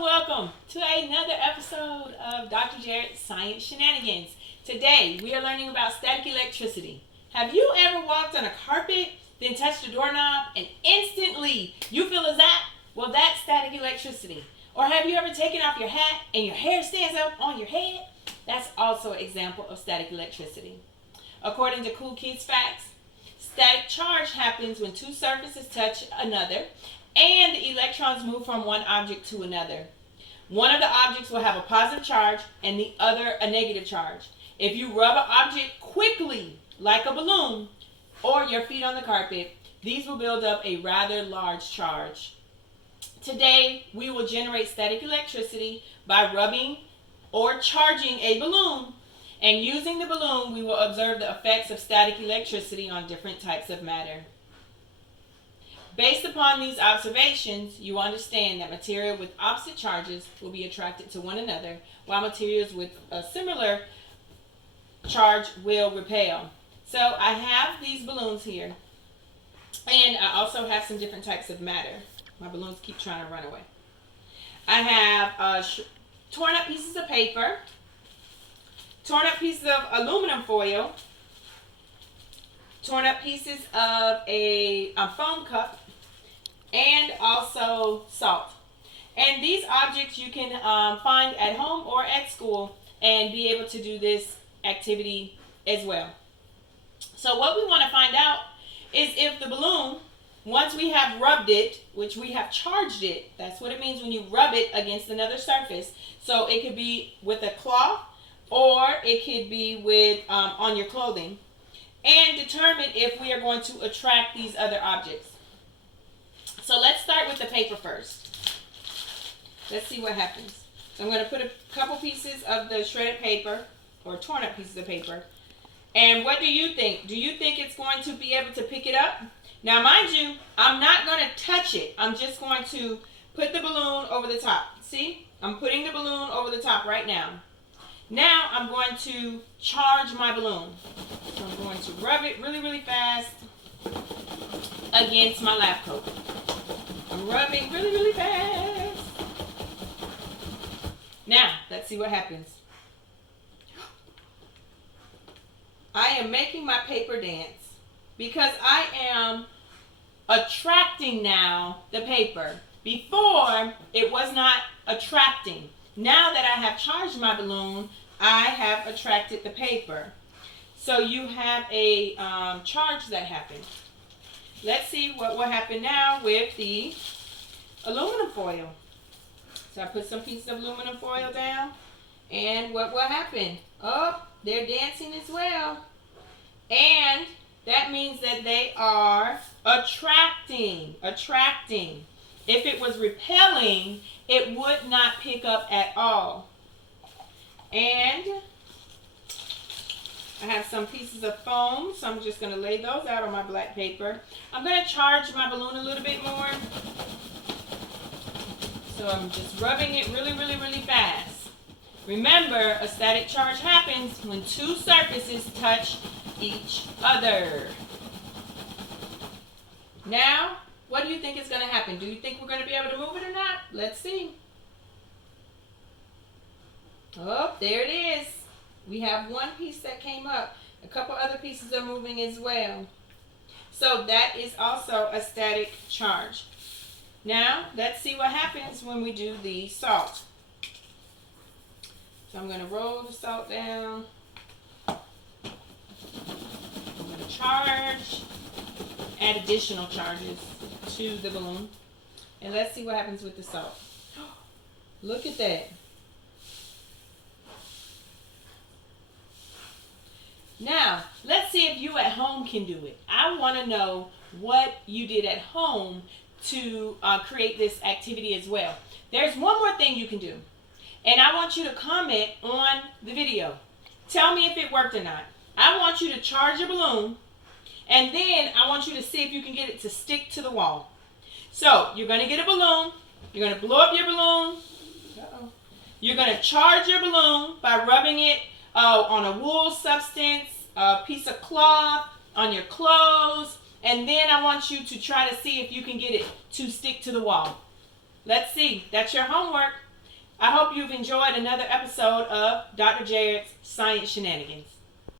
Welcome to another episode of Dr. Jarrett's Science Shenanigans. Today we are learning about static electricity. Have you ever walked on a carpet, then touched a doorknob, and instantly you feel a zap? Well, that's static electricity. Or have you ever taken off your hat and your hair stands up on your head? That's also an example of static electricity. According to Cool Kids Facts, static charge happens when two surfaces touch another and the electrons move from one object to another. One of the objects will have a positive charge and the other a negative charge. If you rub an object quickly, like a balloon, or your feet on the carpet, these will build up a rather large charge. Today, we will generate static electricity by rubbing or charging a balloon. And using the balloon, we will observe the effects of static electricity on different types of matter. Based upon these observations, you understand that material with opposite charges will be attracted to one another, while materials with a similar charge will repel. So I have these balloons here, and I also have some different types of matter. My balloons keep trying to run away. I have torn up pieces of paper, torn up pieces of aluminum foil, torn up pieces of a foam cup, and also salt. And these objects you can find at home or at school and be able to do this activity as well. So what we want to find out is if the balloon, once we have rubbed it, which we have charged it, that's what it means when you rub it against another surface. So it could be with a cloth or it could be with on your clothing, and determine if we are going to attract these other objects. So let's start with the paper first. Let's see what happens. So I'm going to put a couple pieces of the shredded paper, or torn up pieces of paper. And what do you think? Do you think it's going to be able to pick it up? Now mind you, I'm not going to touch it. I'm just going to put the balloon over the top. See? I'm putting the balloon over the top right now. Now I'm going to charge my balloon. So I'm going to rub it really, really fast against my lab coat. I'm rubbing really, really fast. Now, let's see what happens. I am making my paper dance because I am attracting now the paper. Before, it was not attracting. Now that I have charged my balloon, I have attracted the paper. So you have a charge that happened. Let's see what will happen now with the aluminum foil. So I put some pieces of aluminum foil down, and what will happen? Oh, they're dancing as well. And that means that they are attracting. If it was repelling, it would not pick up at all. And I have some pieces of foam, so I'm just going to lay those out on my black paper. I'm going to charge my balloon a little bit more. So I'm just rubbing it really, really, really fast. Remember, a static charge happens when two surfaces touch each other. Now, what do you think is going to happen? Do you think we're going to be able to move it or not? Let's see. Oh, there it is. We have one piece that came up. A couple other pieces are moving as well. So that is also a static charge. Now, let's see what happens when we do the salt. So I'm going to roll the salt down. I'm going to charge, add additional charges to the balloon. And let's see what happens with the salt. Look at that. Now, let's see if you at home can do it. I want to know what you did at home to create this activity as well. There's one more thing you can do. And I want you to comment on the video. Tell me if it worked or not. I want you to charge your balloon, and then I want you to see if you can get it to stick to the wall. So, you're going to get a balloon. You're going to blow up your balloon. You're going to charge your balloon by rubbing it on a wool substance, a piece of cloth, on your clothes, and then I want you to try to see if you can get it to stick to the wall. Let's see. That's your homework. you've enjoyed another episode of Dr. Jared's Science Shenanigans.